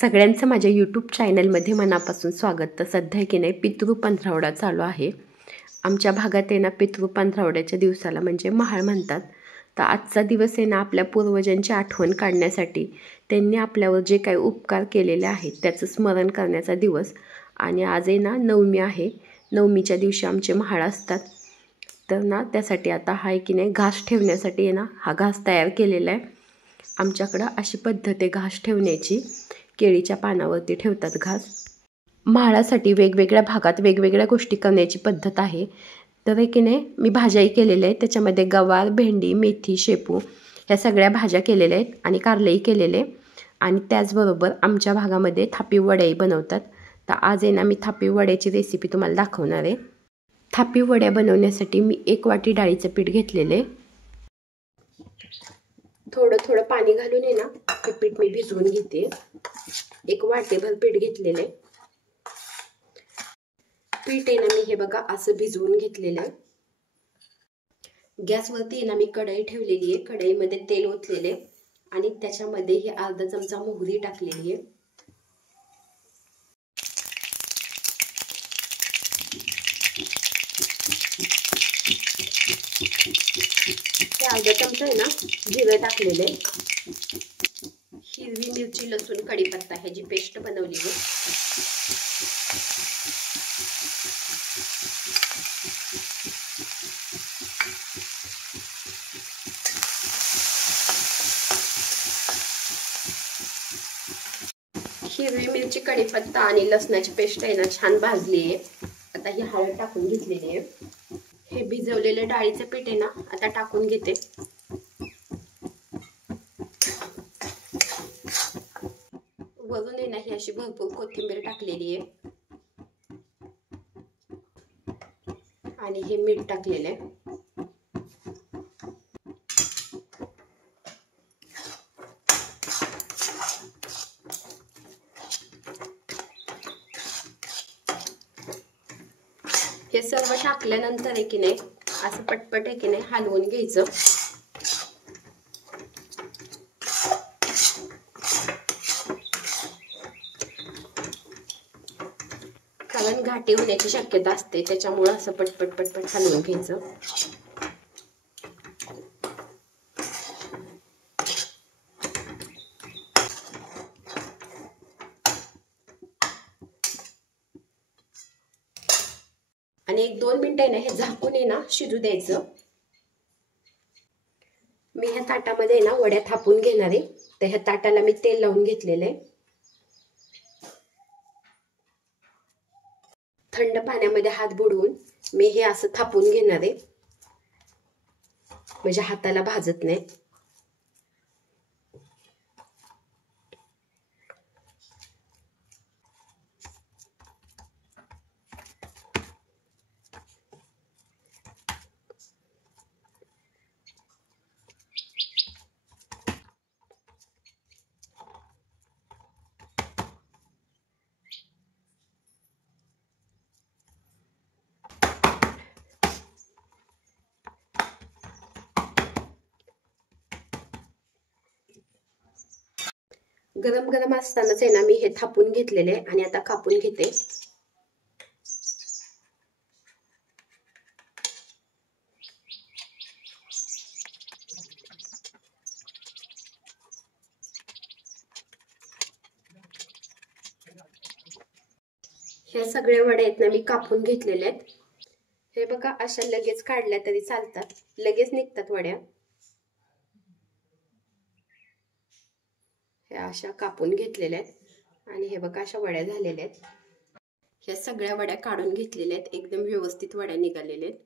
सगळ्यांचं माझ्या यूट्यूब चॅनलमध्ये मनापासून स्वागत. तर सध्या की नाही पितृ पंधरवडा चालू आहे. आमच्या भागात आहे ना पितृ पंधरवड्याच्या दिवसाला म्हणजे महाळ म्हणतात. तर आजचा दिवस आहे ना आपल्या पूर्वजांची आठवण काढण्यासाठी, त्यांनी आपल्यावर जे काही उपकार केलेले आहेत त्याचं स्मरण करण्याचा दिवस. आणि आज आहे ना नवमी आहे. नवमीच्या दिवशी आमचे महाळ असतात. तर ना त्यासाठी आता हा आहे की नाही घास ठेवण्यासाठी आहे ना हा घास तयार केलेला आहे. आमच्याकडं अशी पद्धत आहे घास ठेवण्याची. केळीच्या पानावरती ठेवतात घास. महाळासाठी वेगवेगळ्या भागात वेगवेगळ्या गोष्टी करण्याची पद्धत आहे. तर आहे की नाही मी भाज्याही केलेल्या आहेत. त्याच्यामध्ये गवार, भेंडी, मेथी, शेपू ह्या सगळ्या भाज्या केलेल्या आहेत आणि कारलेही केलेले. आणि त्याचबरोबर आमच्या भागामध्ये थापी वड्याही बनवतात. तर आज आहे ना मी थापी वड्याची रेसिपी तुम्हाला दाखवणार आहे. थापी वड्या बनवण्यासाठी मी 1 वाटी डाळीचं पीठ घेतलेले. थोडं थोडं पाणी घालून आहे ना हे पीठ मी भिजवून घेते. 1 वाटीभर पीठ घेतलेले. पीठ आहे ना मी हे बघा असं भिजवून घेतलेलं आहे. गॅसवरती आहे ना मी कढई ठेवलेली आहे. कढईमध्ये तेल ओतलेले आणि त्याच्यामध्ये हे अर्धा चमचा मोहरी टाकलेली आहे. हे अर्धा चमचा आहे ना जिरे टाकलेले. हिरवी मिरची, लसूण, कढीपत्ता ह्याची पेस्ट बनवली आहे. हिरवी मिरची, कढीपत्ता आणि लसणाची पेस्ट आहे ना छान भाजली आहे. आता ही हळद टाकून घेतलेली आहे. हे भिजवलेलं डाळीचं पीठ आहे ना आता टाकून घेते. वरून आहे ना ही अशी भरपूर कोथिंबीर टाकलेली आहे आणि हे मीठ टाकलेलं आहे. हे सर्व टाकल्यानंतर आहे की नाही असं पटपट आहे की नाही हलवून घ्यायचं. कारण घाटी होण्याची शक्यता असते, त्याच्यामुळे असं पटपट पटपट हलवून घ्यायचं. आणि 1-2 मिनिटं ना हे झाकून आहे ना शिजू द्यायचं. मी ह्या ताटामध्ये ना वड्या थापून घेणार आहे. तर ह्या ताटाला मी तेल लावून घेतलेलं आहे. थंड पाण्यामध्ये हात बुडवून मी हे असं थापून घेणार आहे, म्हणजे हाताला भाजत नाही. गरम गरम असतानाच आहे ना मी हे थापून घेतलेले आणि आता कापून घेते. हे सगळे वडे आहेत ना मी कापून घेतलेले आहेत. हे बघा अशा लगेच काढल्या तरी चालतात, लगेच निघतात वड्या. हे अशा कापून घेतलेल्या आहेत आणि हे बघा अशा वड्या झालेल्या आहेत. ह्या सगळ्या वड्या काढून घेतलेल्या आहेत. एकदम व्यवस्थित वड्या निघालेल्या आहेत.